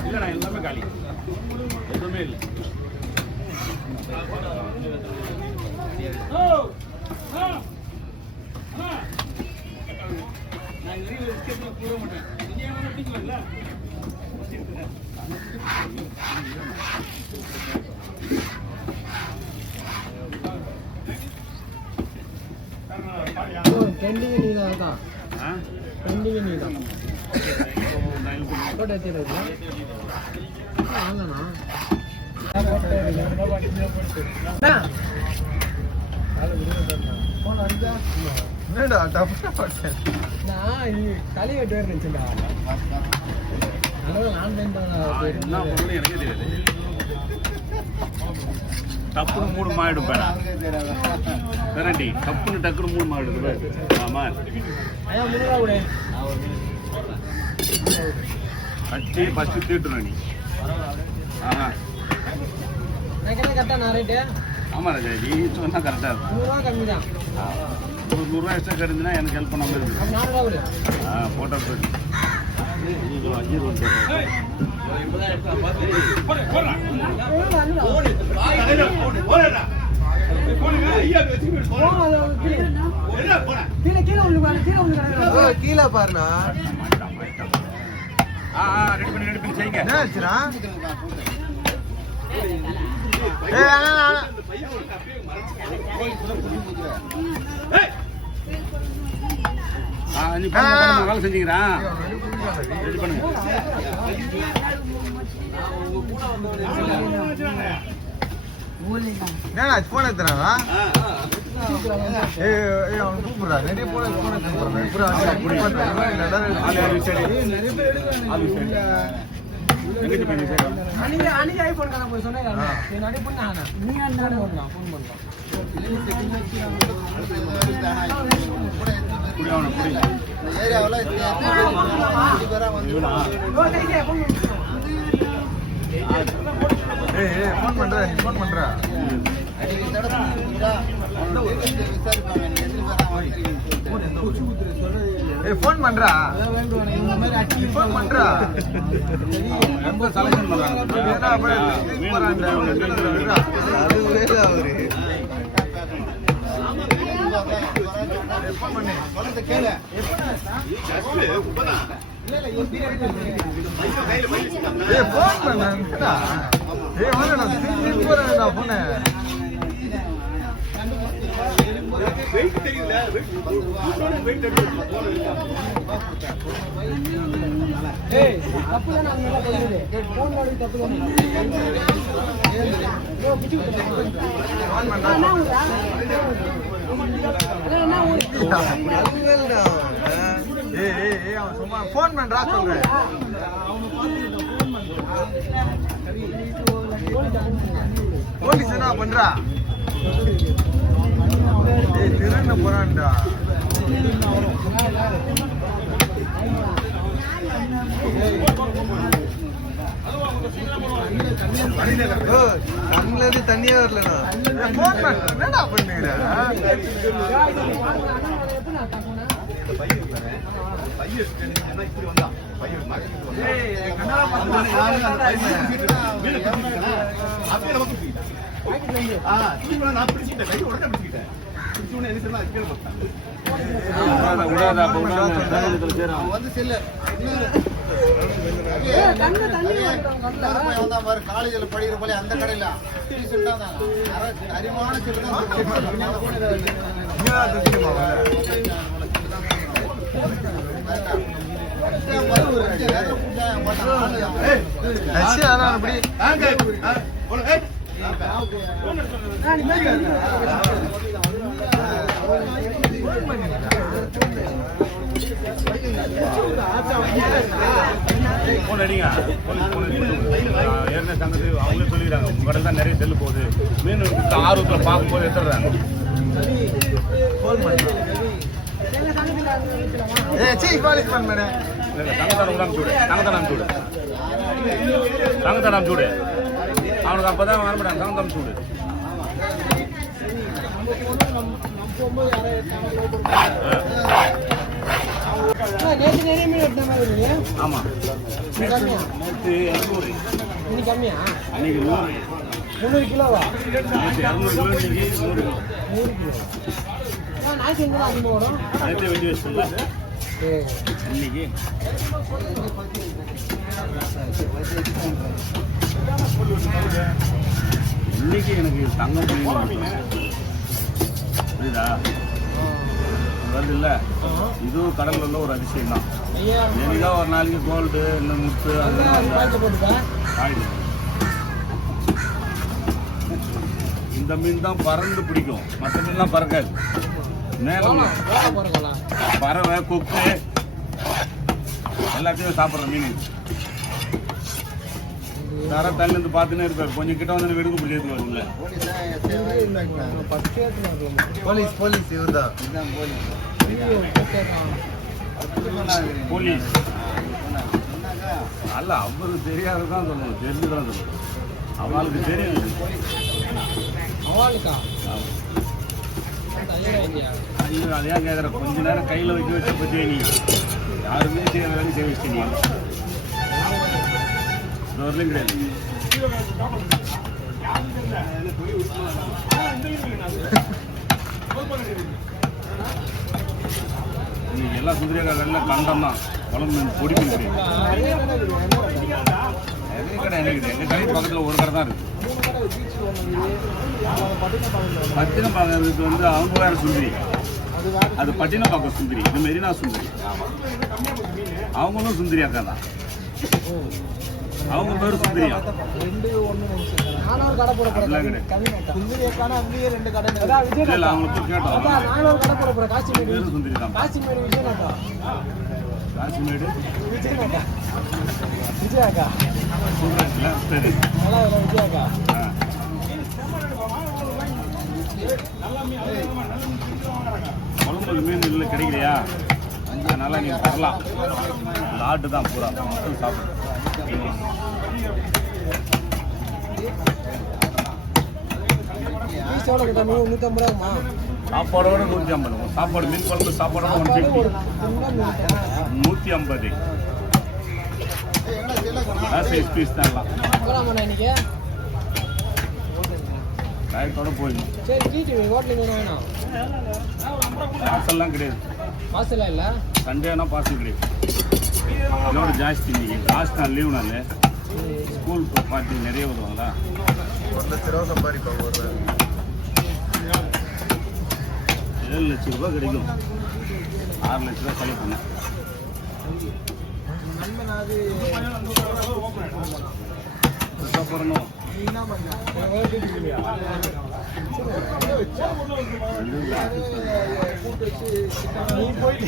இல்லைண்ணா எல்லாமே காலி எதுவுமே இல்லை களி வெட்டு வேறு நினைச்சுடா எனக்கே தெரியாது டப்புன்னு மூணு மாறிடும் பேடா கரண்டி டப்புன்னு டக்குன்னு மூணு மாறிடுது ஆமா கட்டி ஃபஸ்ட்டு தீட்டுறோம் நீ கரெக்டா ரேட்டு ஆமாம் ராஜா நீ சொன்னால் கரெக்டாக இருக்கும் நூறுரூவா கம்மி தான் நூறுரூவா எக்ஸ்ட்ரா கிடைச்சுன்னா எனக்கு ஹெல்ப் பண்ணாமல் இருக்குது போட்டோ போயிட்டு கீழே பாருண்ணா ரெடி பண்ணி செய்யுங்க என்ன ஆச்சுண்ணா வேலை செஞ்சீங்களா ரெடி பண்ணுங்க போன் எடுத்துறாங்களா அவன் கூப்பிடுறா நிறைய அன்னைக்கு ஐபோன் காண போய் சொன்னேன் நிறைய பண்ண நீங்க ஃபோன் பண்ணலாம் ஃபோன் பண்ற ஃபோன் பண்றா ஃபோன் பண்றா ரொம்ப செலக்ஷன் ஃபோன் பண்றா சொல்றேன் போலீஸ் என்ன பண்றா திருண்ண போறான்டா கண்ணுல இருந்து தண்ணியே வரலண்ணா என்னடா பண்ணுற காலேஜ்ல படிக்கிற போல அந்த கடையில அறிவான போன் அடிங்க ஏற்கனவே சங்கத்து அவங்களே சொல்லிக்கிறாங்க உங்க கடையில் தான் நிறைய செல்லு போகுது மீன் ஆர்வத்தில் பார்க்கும்போது எடுத்துடுறாங்க தங்கத்தானம் சூடு அவனுக்கு அப்பதான் வரமாட்டாங்க தங்கத்தானம் சூடு நேற்று நிறைய மீன் எடுத்த மாதிரி இருக்கீங்க. ஆமாம் இன்னைக்கு கம்மியா? நேற்று 200 இன்னைக்கு கம்மியா? அன்னைக்கு 100 300 கிலோவா? நேற்று 200 கிலோ இன்னைக்கு 100 கிலோ 100 கிலோ. நாய்க்கு எங்கே அதிகமாக வரும்? நேற்று வெட்டி வச்சுல சரி. இன்னைக்கு இன்னைக்கு எனக்கு தங்கம் புரியுதா வருது இல்லை இதுவும் கடல்ல உள்ள ஒரு அதிசயம் தான். ஐயா என்னைக்கா ஒரு நாளைக்கு கோல்டு இல்லை முத்து அது அது பாய்ச்ச போட்டுக்கா. ஆயிடுது. இந்த மீன் தான் பறந்து பிடிக்கும், மற்ற மீன்லாம் பறக்காது. மேலும் போறக்கலாம். பறவை கொக்கு எல்லாத்தையும் சாப்பிட்ற மீன் இது. தர தள்ளிருந்து பார்த்துன்னே இருப்பார், கொஞ்சம் கிட்ட வந்து வெடுக்கு புள்ளி எடுத்து வரும்ல. போலீஸ் போலீஸ் இவர்தான் இதுதான் போலீஸ் போலீஸ் அல்ல, அவருக்கு தெரியாதுதான் சொல்லணும், தெரிஞ்சுதான் சொல்லணும். அவளுக்கு தெரியுது. அவளுக்கா? ஆமா. ஐயோ, அதையா கேட்குற, கொஞ்ச நேரம் கையில் வைக்க வச்ச பற்றியே நீ யாருமே செய்யற வேலையும் செய்ய வச்சிட்டீங்க. வரலையும் கிடையாது. இன்னைக்கு எல்லாம் சுந்தரியா கடல்ல கண்டம் தான், குழம்பு மீன், பொடி மீன் கிடையாது. எங்க கடை எனக்கு எங்கள் கடை பக்கத்தில் ஒரு கடை தான் இருக்குது. பட்டினப்பாக்கத்துக்கு வந்து அவங்க வேற சுந்தரி, அது பட்டினப்பாக்கம் சுந்தரி, இது மெரினா சுந்தரி. அவங்களும் சுந்தரி அக்கா தான், அவங்க பேர் சுந்தரியா. நானும் கடை போட அதெல்லாம் கிடையாது. சுந்தரி அக்கானா அங்கேயே 2 கடை. அதான் விஜய் இல்லை அவங்களுக்கு கேட்டோம், நானும் கடை போட போறேன். காசிமேடு பேரும் சுந்தரி தான். காசிமேடு விஜயநாட்டா. காசிமேடு விஜயநாட்டா விஜய் அக்கா சொல்கிறேன். சரி நல்லா விஜய் அக்கா. ஆ, குழம்புக்கு மீன் இல்லை கிடைக்கலையா, அதனால நீங்கள் தரலாம். இந்த ஆட்டு தான் பூரா மக்கள் சாப்பிடும். பீஸோட கிட்ட 150 ரூபாமா? சாப்பாடோட 150. சாப்பாடு மீன் குழம்பு சாப்பாடோட 150. 150 சைஸ் பீஸ் தான்லாம். போலாமாண்ணா இன்னைக்கு? டயத்தோட போயிடணும். சரி டீ ஹோட்டலுக்கு வேணும். பாசல்லாம் கிடையாது, வாசலாம் இல்லை. சண்டேனா பாசல் கிடையாது. இதோட ஜாஸ்தி இன்னைக்கு லாஸ்ட் நாள் லீவ் நாள், ஸ்கூல் பார்ட்டி நிறைய வருவாங்களா. 1 லட்ச ரூபா சம்பாதிப்பாங்க ஒரு 7 லட்சம் ரூபாய் கிடைக்கும். 6 லட்ச ரூபாய் செலவு பண்ணேன். போறணும் நீ போயிட்டு